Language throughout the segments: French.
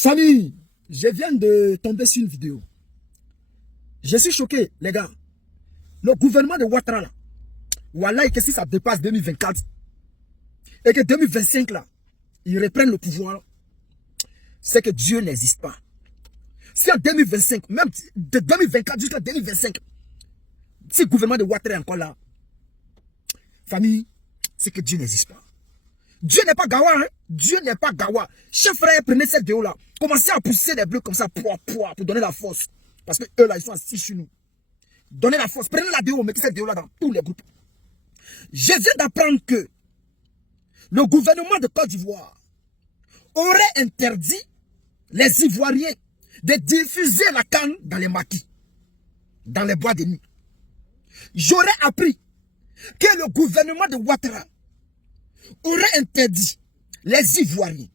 Famille, je viens de tomber sur une vidéo. Je suis choqué, les gars. Le gouvernement de Ouattara, là, voilà, que si ça dépasse 2024, et que 2025, là, ils reprennent le pouvoir, c'est que Dieu n'existe pas. Si en 2025, même de 2024 jusqu'à 2025, si le gouvernement de Ouattara est encore là, famille, c'est que Dieu n'existe pas. Dieu n'est pas Gawa, hein? Dieu n'est pas Gawa. Chef frère, prenez cette vidéo-là. Commencez à pousser des bleus comme ça, pour donner la force. Parce que eux là, ils sont assis sur nous. Donnez la force. Prenez la vidéo, mettez cette vidéo-là dans tous les groupes. Je viens d'apprendre que le gouvernement de Côte d'Ivoire aurait interdit les Ivoiriens de diffuser la canne dans les maquis, dans les bois de nuit. J'aurais appris que le gouvernement de Ouattara aurait interdit les Ivoiriens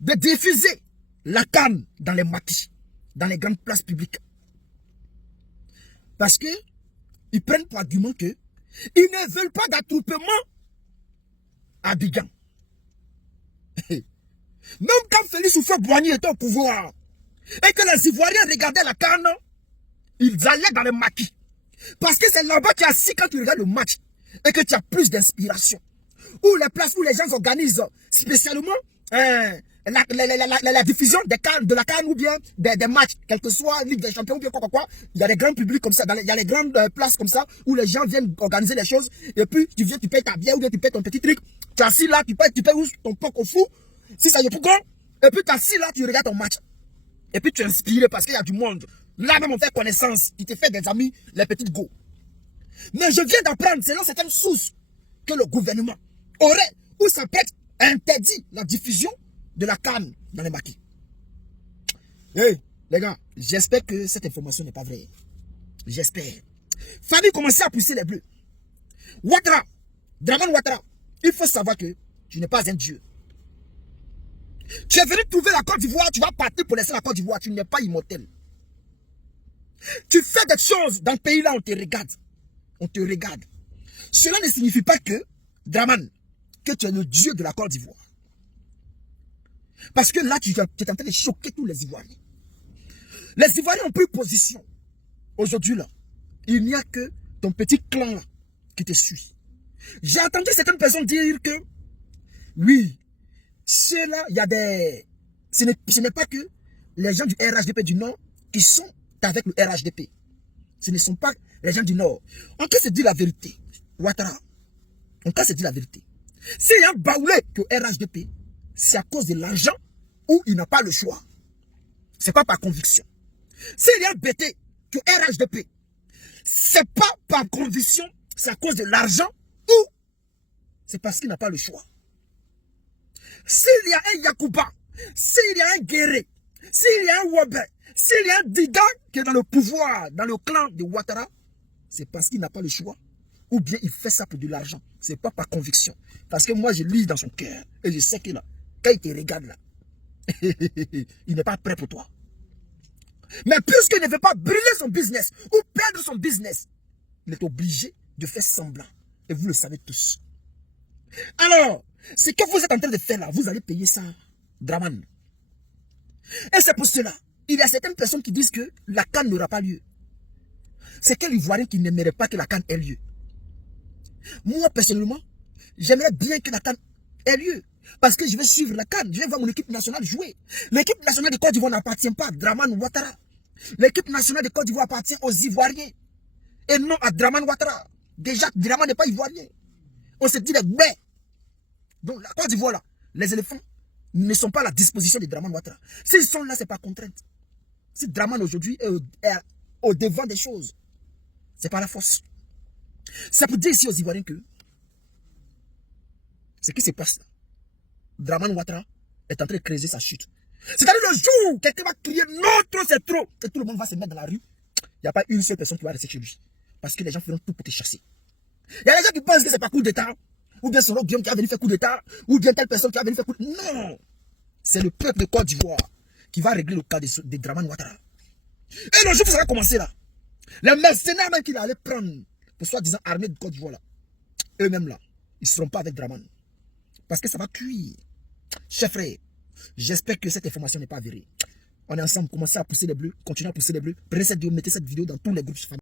de diffuser la canne dans les maquis, dans les grandes places publiques. Parce que ils prennent pour argument que ils ne veulent pas d'attroupement à Abidjan. Même quand Félix Houphouët-Boigny était au pouvoir et que les Ivoiriens regardaient la canne, ils allaient dans les maquis. Parce que c'est là-bas qu'il y a assis quand tu regardes le match et que tu as plus d'inspiration. Ou les places où les gens organisent spécialement la diffusion des cannes, de la canne ou bien des matchs, quel que soit Ligue des Champions ou bien quoi. Il y a des grands publics comme ça, il y a les grandes places comme ça où les gens viennent organiser les choses et puis tu viens, tu payes ta bière ou bien tu payes ton petit truc. Tu es assis là, tu payes ton poc au fou, si ça y est pour grand, et puis tu es assis là, tu regardes ton match. Et puis tu es inspiré parce qu'il y a du monde. Là même on fait connaissance, tu te fais des amis, les petites go. Mais je viens d'apprendre, selon certaines sources, que le gouvernement aurait ou s'apprête à interdire la diffusion de la canne dans les maquis. Hey, les gars, j'espère que cette information n'est pas vraie. J'espère. Famille, commencez à pousser les bleus. Ouattara, Dramane Ouattara, il faut savoir que tu n'es pas un dieu. Tu es venu trouver la Côte d'Ivoire, tu vas partir pour laisser la Côte d'Ivoire, tu n'es pas immortel. Tu fais des choses dans le pays là, on te regarde. On te regarde. Cela ne signifie pas que, Dramane, que tu es le dieu de la Côte d'Ivoire. Parce que là, tu es en train de choquer tous les Ivoiriens. Les Ivoiriens ont pris position. Aujourd'hui, là, il n'y a que ton petit clan là qui te suit. J'ai entendu certaines personnes dire que, oui, ceux-là, il y a des... Ce n'est pas que les gens du RHDP du Nord qui sont avec le RHDP. Ce ne sont pas les gens du Nord. En cas se dit la vérité, Ouattara, en cas se dit la vérité. S'il y a un baoulé que RHDP, c'est à cause de l'argent ou il n'a pas le choix. C'est pas par conviction. S'il y a un BT que RHDP, c'est pas par conviction, c'est à cause de l'argent ou c'est parce qu'il n'a pas le choix. S'il y a un Yacouba, s'il y a un Guéré, s'il y a un Wabé, s'il y a un Dida qui est dans le pouvoir, dans le clan de Ouattara, c'est parce qu'il n'a pas le choix. Ou bien il fait ça pour de l'argent. C'est pas par conviction. Parce que moi je lis dans son cœur. Et je sais que là, quand il te regarde là, il n'est pas prêt pour toi. Mais puisqu'il ne veut pas brûler son business ou perdre son business, il est obligé de faire semblant. Et vous le savez tous. Alors, ce que vous êtes en train de faire là, vous allez payer ça, Dramane. Et c'est pour cela, il y a certaines personnes qui disent que la canne n'aura pas lieu. C'est quel Ivoirien qui n'aimerait pas que la canne ait lieu? Moi, personnellement, j'aimerais bien que la canne ait lieu. Parce que je vais suivre la canne. Je vais voir mon équipe nationale jouer. L'équipe nationale de Côte d'Ivoire n'appartient pas à Dramane Ouattara. L'équipe nationale de Côte d'Ivoire appartient aux Ivoiriens. Et non à Dramane Ouattara. Déjà, Dramane n'est pas Ivoirien. On se dit les bêtes. Donc, la Côte d'Ivoire, là, les éléphants ne sont pas à la disposition de Dramane Ouattara. S'ils sont là, c'est pas contrainte. Si Dramane aujourd'hui est au devant des choses, c'est pas la force. C'est pour dire ici aux Ivoiriens que ce qui se passe là, Dramane Ouattara est en train de creuser sa chute. C'est-à-dire le jour où quelqu'un va crier non, trop c'est trop, et tout le monde va se mettre dans la rue, il n'y a pas une seule personne qui va rester chez lui. Parce que les gens feront tout pour te chasser. Il y a des gens qui pensent que c'est pas coup d'état, ou bien c'est l'autre Guillaume qui va venir faire coup d'état, ou bien telle personne qui va venir faire coup d'état. Non! C'est le peuple de Côte d'Ivoire qui va régler le cas de Dramane Ouattara. Et le jour où ça va commencer là, les mercenaires même qu'il allait prendre pour soi-disant armée de Côte d'Ivoire là, eux-mêmes là, ils ne seront pas avec Dramane. Parce que ça va cuire. Chef frère, J'espère que cette information n'est pas avérée. On est ensemble, commencez à pousser les bleus, continuez à pousser les bleus. Prenez cette vidéo, mettez cette vidéo dans tous les groupes familiaux.